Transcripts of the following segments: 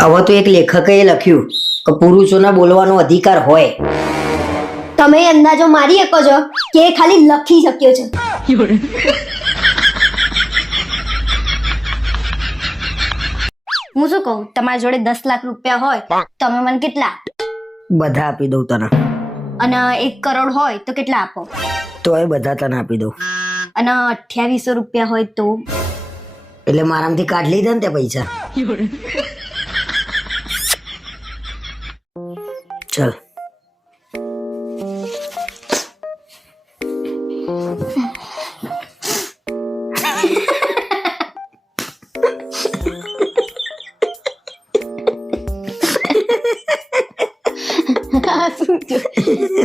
હવે તો એક લેખકે લખ્યું કે પુરુષોના બોલવાનો અધિકાર હોય. તમે અંદાજો મારી શકો છો કે એ ખાલી લખી શક્યો છે. હું શું કહું? તમારી જોડે દસ લાખ રૂપિયા હોય તમે મને કેટલા બધા આપી દઉં તને. અને એક કરોડ હોય તો કેટલા આપો? તો એ બધા તને આપી દઉં. અને અઠ્યાવીસો રૂપિયા હોય તો? એટલે મારામાંથી કાઢ લીધા ને તે પૈસા. ચલ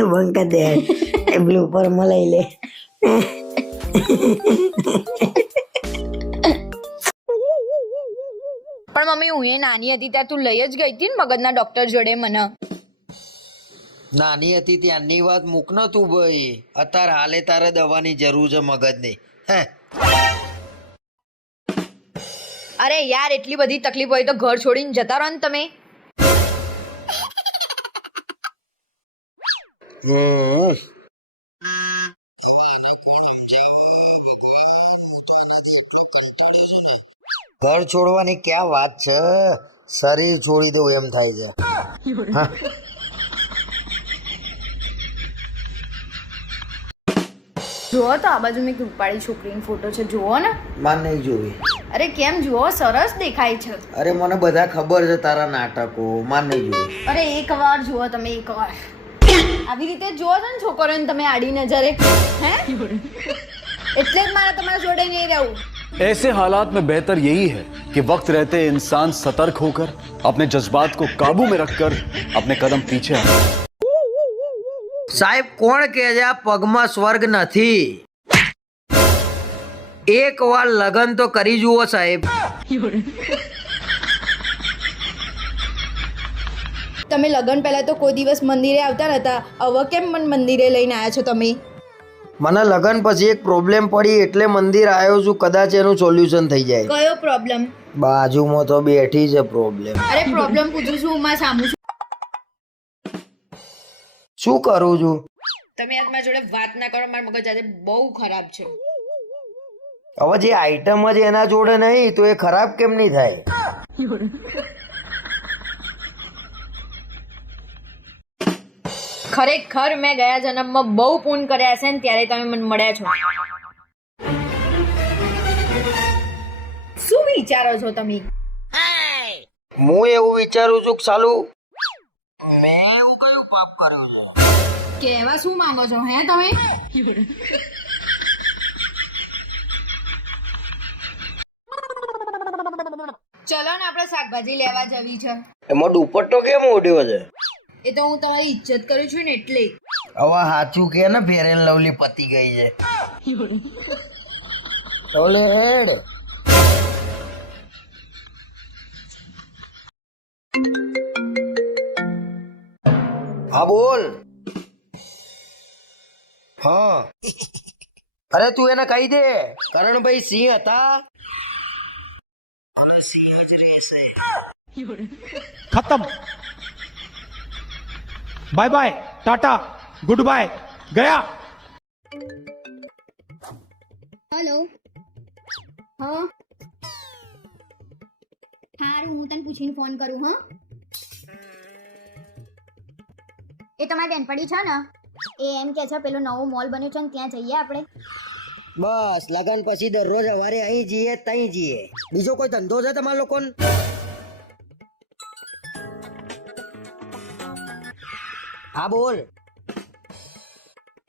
બંધ કર દે એ બ્લુપરમાં લઈ લે પણ મમ્મી હું એ નાની હતી ત્યાં તું લઈ જ ગઈ હતી ને મગજના ડોક્ટર જોડે મને નાની હતી ત્યાંની વાત મૂક ન તું ભાઈ. અત્યારે હાલે તારે દવાની જરૂર છે મગજની. હે? અરે યાર એટલી બધી તકલીફ હોય તો ઘર છોડીને જતા રહો ને તમે. ઘર છોડવાની ક્યાં વાત છે? શરીર છોડી દઉં એમ થાય છે. જુઓ તો આ બાજુ મેં એક રૂપાળી છોકરીનો ફોટો છે જુઓ ને માન નહીં જોવી અરે કેમ જુઓ સરસ દેખાય છે અરે મને બધા ખબર છે તારા નાટકો માન નહીં જોવી અરે એક વાર જુઓ તમે એક વાર આવી રીતે જુઓ છો ને છોકરીઓને તમે આડી નજરે હે એટલે જ મારે તમારા જોડે નહીં રહેવું ऐसे हालात में बेहतर यही है कि वक्त रहते इंसान सतर्क होकर अपने जज्बात को काबू में रखकर अपने कदम पीछे हटाए સાહેબ કોણ કે છે આ પગમાં સ્વર્ગ નથી? એક વાર લગન તો કરી જુઓ સાહેબ. તમે લગ્ન પહેલા તો કોઈ દિવસ મંદિરે આવતા નતા. હવે કેમ મને મંદિરે લઈને આવ્યા છો તમે? મને લગન પછી એક પ્રોબ્લેમ પડી એટલે મંદિર આવ્યો છું કદાચ એનું સોલ્યુશન થઈ જાય. કયો પ્રોબ્લેમ બાજુમાં તો બેઠી છે પ્રોબ્લેમ અરે પ્રોબ્લેમ પૂછું છું માં સામું શું કરું છું? તમે આજ મારા જોડે વાત ના કરો મારા મગજ આજે બહુ ખરાબ છે. હવે જે આઈટમ જ એના જોડે નહીં તો એ ખરાબ કેમ નહીં થાય? ખરેખર મેં ગયા જન્મમાં બહુ પૂન કર્યા છે ને ત્યારે તમે મને મળ્યા છો. શું વિચારો છો તમે? હું એવું વિચારું છું કે સાલું કહેવા શું માંગો છો? હે તમે? ચલો ને આપણે શાકભાજી લેવા જવી છે. એમાં દુપટ્ટો કેમ ઓઢ્યો છે? એ તો હું તમારી ઇજ્જત કરું છું ને એટલે. હવે સાચું કે ને ફેરેન લવલી પતી ગઈ છે. ઓલે હેડ. હા બોલ. હા. અરે તું એને કહી દે. કરણભાઈ સિંહ હતા. ખતમ. Bye bye tata good bye ગયા. હેલો હા. હારું હું તને પૂછીને ફોન કરું હા? એ તમારી બેનપણી છે ને? એ એમ કે છે, પેલું નવો મોલ બન્યું છે ને, ત્યાં જઈએ આપણે. બસ, લગન પછી દરરોજ સવારે અહીં જઈએ ત્યાં જઈએ. બીજો કોઈ ધંધો છે તમારા લોકોને? હા, બોલ.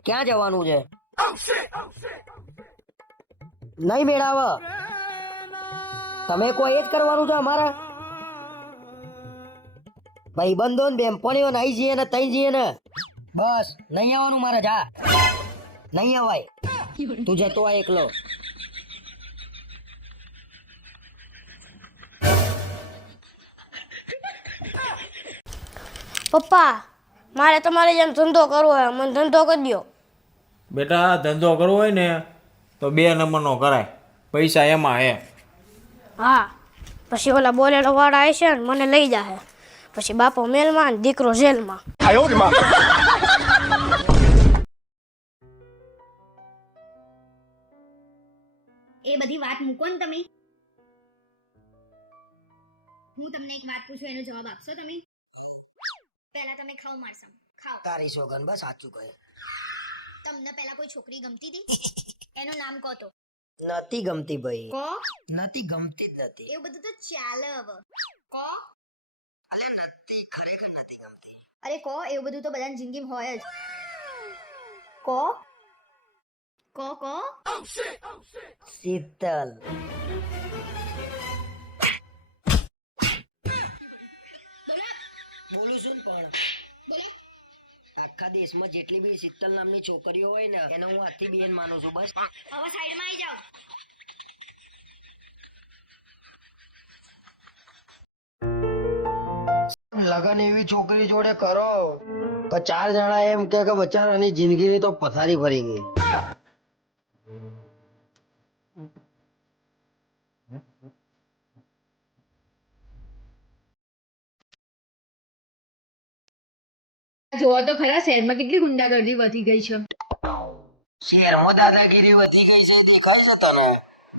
ક્યાં જવાનું છે? નહીં મેળાવ. તમે કોઈ એ જ કરવાનું છે અમારા? ભાઈબંધો ને બેનપણીઓ આવી જઈએ ને તઈ જઈએ ને. બસ નહીં આવવાનું મારે જા. નહીં અવાય. તું જતો આ એકલો પપ્પા મારે તમારે જેમ ધંધો કરવો હોય મને ધંધો કરી દો બેટા ધંધો કરવો હોય ને તો બે નંબરનો કરાય. પૈસા એમાં હે. હા પછી ઓલા બોલેલો વાળા આવે છે ને મને લઈ જાહે. પછી બાપો મેલમાં દીકરો જેલમાં. એ બધી વાત મૂકો ને તમે. હું તમને એક વાત પૂછું એનો જવાબ આપશો તમે? પહેલા તમે ખાઓ મારસમ ખાઓ. તારી સોગન બસ સાચું કહે. તમને પહેલા કોઈ છોકરી ગમતી હતી? એનું નામ કહો તો. નથી ગમતી ભાઈ. કો? નથી ગમતી જ નથી. એવું બધું તો ચાલે હવે. કહો ખરેખર નથી ગમતી. અરે કો એવું બધું તો બધાની જિંદગીમાં હોય જ. કહો કહો શીતલ બોલું છું પણ. આખા દેશમાં જેટલી બી શીતલ નામની છોકરીઓ હોય ને એને હું હાથી બેન માનું છું બસ. હવે સાઈડમાં આવી જાઓ. લગન એવી છોકરી જોડે કરો તો ચાર જણા એમ કે કે બચારાની જિંદગીની તો પથારી ભરી ગઈ. જોવો તો ખરા શહેરમાં કેટલી ગુંડાગર્દી વધી ગઈ છે. શહેરમાં દાદાગીરી વધી ગઈ છે દેખાય છે તને?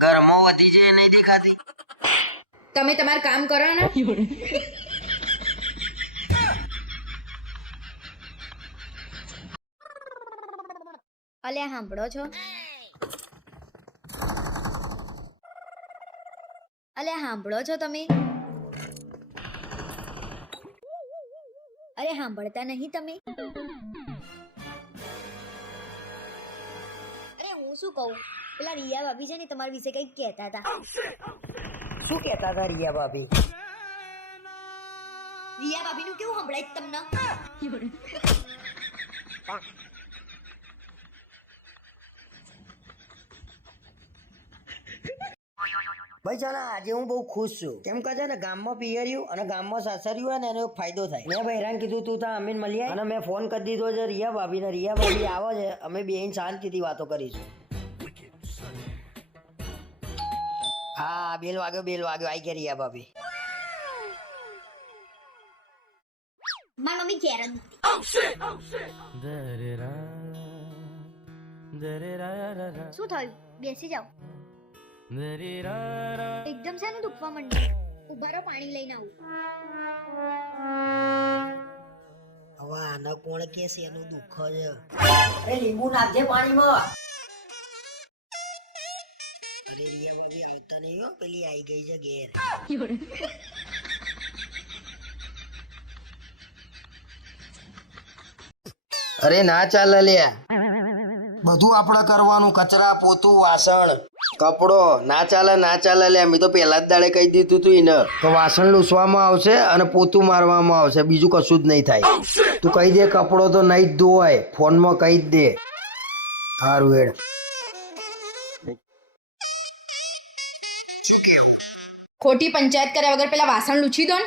ઘરમાં વધી જાય નહીં દેખાતી? તમે તમારું કામ કરો ને. અલ્યા સાંભળો છો. અલ્યા સાંભળો છો તમે? અરે સાંભળતા નહીં તમે? અરે હું શું કહું? પેલા રિયા ભાભી છે ને તમારા વિશે કંઈક કહેતા હતા. શું કહેતા હતા રિયા ભાભી? રિયા ભાભીનું કેવું સંભળાય તમને? ભાઈ ચાલો આજે હું બહુ ખુશ છું. કેમ કે છે ને ગામમાં પિયર્યું અને ગામમાં સાસર્યું હોય ને એનો ફાયદો થાય. મેં ભાઈ કીધું તું ત્યાં અમીન મળીએ અને મેં ફોન કરી દીધો છે રિયા ભાભી ને રિયા ભાભી આવે છે. અમે બે શાંતિથી વાતો કરીશું. હા બેલ વાગ્યો બેલ વાગ્યો. આઈ ગયા રિયા ભાભી. મારી મમ્મી ઘેર જ શું થયું? બેસી જાઓ. એકદમ છે ને દુખવા માંડ્યું. ઊભા રહો પાણી લઈને આવું. હવે આના કોણ કે છે? એનું દુખ છે. અરે લીંબુ નાખજે પાણીમાં. અરે રિયા ભાભી આવતા નહીં હો પેલી આઈ ગઈ છે ઘેર. અરે ના ચાલે લ્યા. બધું આપણે કરવાનું કચરા પોતું વાસણ. કપડો. ના ચાલે ના ચાલે લે. અમે તો પહેલા જ દાડે કહી દીધું તું એને. તો વાસણ લૂસવામાં આવશે અને પોતું મારવામાં આવશે. બીજું કશું જ નહીં થાય. તું કહી દે કપડો તો નહીં જ ધોવાય. ફોનમાં કહી જ દે. સારું હેડ. ખોટી પંચાયત કર્યા વગર પેલા વાસણ લૂછી દો ને.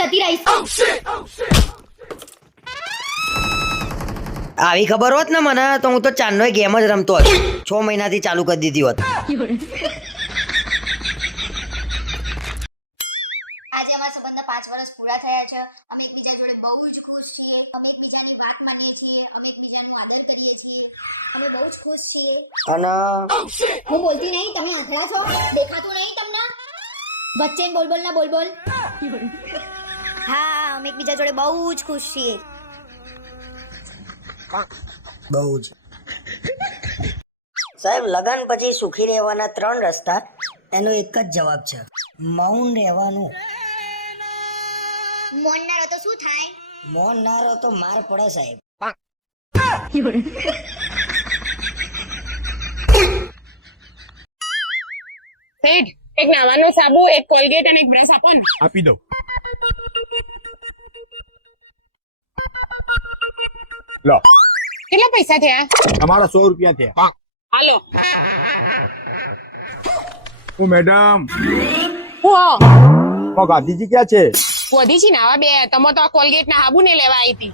જતી રહીશ આવી ખબર હોત ને મને તો હું તો ચાંદનો ગેમ જ રમતો હોત. છ મહિનાથી ચાલુ કરી દીધી હોત. આજે અમારા સંબંધના પાંચ વર્ષ પૂરા થયા છે. અમે એકબીજા જોડે બહુ જ ખુશ છીએ. અમે એકબીજાની વાત માનીએ છીએ. અમે એકબીજાનું આદર કરીએ છીએ. અમે બહુ જ ખુશ છીએ. અને હું બોલતી નહીં તમે આંધળા છો. દેખાતું નહીં તમને? વચ્ચે બોલ બોલ ના બોલ બોલ. હા અમે એકબીજા જોડે બહુ જ ખુશ છીએ. બહુ જ. સાહેબ લગન પછી સુખી રહેવાના ત્રણ રસ્તા. એનો એક જ જવાબ છે મૌન રહેવાનું. મૌન ના રહો તો શું થાય? મૌન ના રહો તો માર પડે સાહેબ. શેઠ એક નાવાનો સાબુ એક કોલગેટ અને એક બ્રશ આપો ને. આપી દો લો. કેટલા પૈસા થયા? તમારા સો રૂપિયા થયા. હાલો. ઓ મેડમ. હું. તો ગાંધીજી ક્યાં છે? છે નાવા બે તમે તો કોલગેટ ના હાબુ ને લેવા આવી હતી.